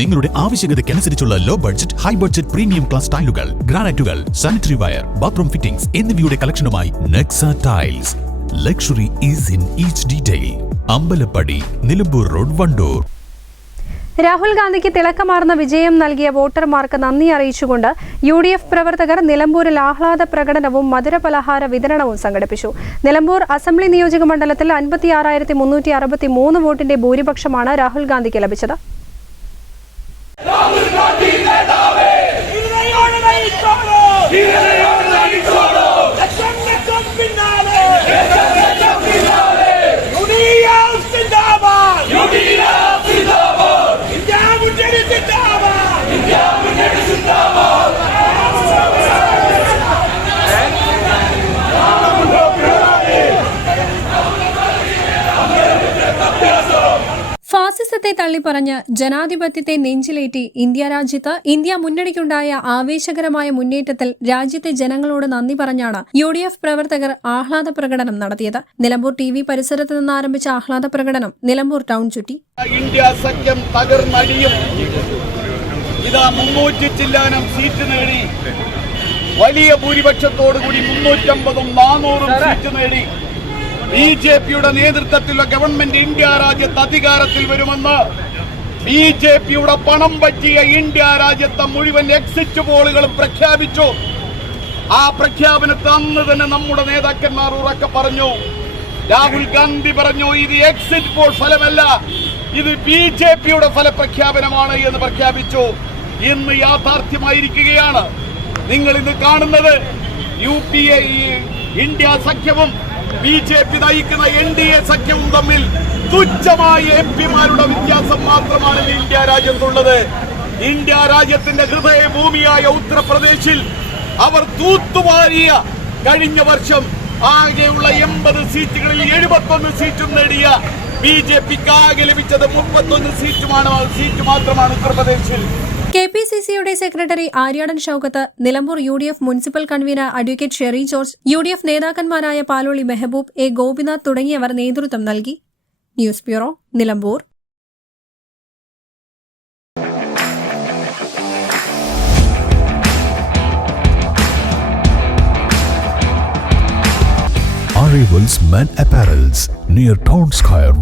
നിങ്ങളുടെ ആവശ്യകതയ്ക്കനുസരിച്ചുള്ള low budget high budget premium class ടൈലുകൾ ഗ്രാനൈറ്റുകൾ സാനിറ്ററി വയർ ബാത്റൂം ഫിറ്റിംഗ്സ് എന്നിവയുടെ കളക്ഷനുമായി Nexa tiles luxury is in each detail Ambalappadi Nilambur road Wandoor. Rahul ഗാന്ധിക്ക് തിളക്കമാർന്ന വിജയം നൽകിയ വോട്ടർമാർക്ക് നന്ദി അറിയിച്ചുകൊണ്ട് യു ഡി എഫ് പ്രവർത്തകർ നിലമ്പൂരിൽ ആഹ്ലാദ പ്രകടനവും മധുരപലഹാര വിതരണവും സംഘടിപ്പിച്ചു. നിലമ്പൂർ അസംബ്ലി നിയോജക മണ്ഡലത്തിൽ അൻപത്തിയാറായിരത്തി മുന്നൂറ്റി അറുപത്തി മൂന്ന് വോട്ടിന്റെ ഭൂരിപക്ഷമാണ് രാഹുൽ ഗാന്ധിക്ക് ലഭിച്ചത്. ഫാസിസത്തെ തള്ളിപ്പറഞ്ഞ് ജനാധിപത്യത്തെ നെഞ്ചിലേറ്റി ഇന്ത്യ രാജ്യത്ത് ഇന്ത്യ മുന്നണിക്കുണ്ടായ ആവേശകരമായ മുന്നേറ്റത്തിൽ രാജ്യത്തെ ജനങ്ങളോട് നന്ദി പറഞ്ഞാണ് യു ഡി എഫ് പ്രവർത്തകർ ആഹ്ലാദ പ്രകടനം നടത്തിയത്. നിലമ്പൂർ ടി വി പരിസരത്ത് നിന്ന് ആരംഭിച്ച ആഹ്ലാദ പ്രകടനം നിലമ്പൂർ ടൗൺ ചുറ്റി. ഇന്ത്യ സഖ്യം തകർന്നടിയും. ഇതാ സീറ്റ് നേടി. വലിയ ഭൂരിപക്ഷത്തോടുകൂടി മുന്നൂറ്റമ്പതും നാനൂറും സീറ്റ് നേടി. ബി ജെ പിയുടെ നേതൃത്വത്തിലുള്ള ഗവൺമെന്റ് ഇന്ത്യ രാജ്യത്ത് അധികാരത്തിൽ വരുമെന്ന് ബി ജെ പിയുടെ പണം പറ്റിയ ഇന്ത്യ രാജ്യത്തെ മുഴുവൻ എക്സിറ്റ് പോളുകളും പ്രഖ്യാപിച്ചു. ആ പ്രഖ്യാപനത്തെ അന്ന് തന്നെ നമ്മുടെ നേതാക്കന്മാർ ഉറക്കെ പറഞ്ഞു. രാഹുൽ ഗാന്ധി പറഞ്ഞു ഇത് എക്സിറ്റ് പോൾ ഫലമല്ല. ഇത് ബി ജെ പിയുടെ ഫലപ്രഖ്യാപനമാണ് എന്ന് പ്രഖ്യാപിച്ചു. ഇന്ന് യാഥാർത്ഥ്യമായിരിക്കുകയാണ്. നിങ്ങൾ ഇന്ന് കാണുന്നത് യു പി എ ഇന്ത്യ സഖ്യവും ബി ജെ പി നയിക്കുന്ന എൻ ഡി എ സഖ്യവും തമ്മിൽ തുച്ഛമായ എം പിമാരുടെ വ്യത്യാസം മാത്രമാണ് ഇന്ത്യ രാജ്യത്തുള്ളത്. ഇന്ത്യ രാജ്യത്തിന്റെ ഹൃദയഭൂമിയായ ഉത്തർപ്രദേശിൽ അവർ തൂത്തുവാരിയ കഴിഞ്ഞ വർഷം ആകെയുള്ള എൺപത് സീറ്റുകളിൽ എഴുപത്തൊന്ന് സീറ്റും നേടിയ ബി ജെ പിക്ക് ആകെ ലഭിച്ചത് മുപ്പത്തൊന്ന് സീറ്റുമാണ്. സീറ്റ് മാത്രമാണ് ഉത്തർപ്രദേശിൽ. കെ പി സി സിയുടെ secretary Aryadan Shoukath Nilambur U D F municipal convener advocate Sherry George U D F നേതാക്കന്മാരായ Paloli Mehaboob A Gopinath തുടങ്ങിയവർ നേതൃത്വം നൽകി news bureau Nilambur Arrivals Men Apparels near Town Square.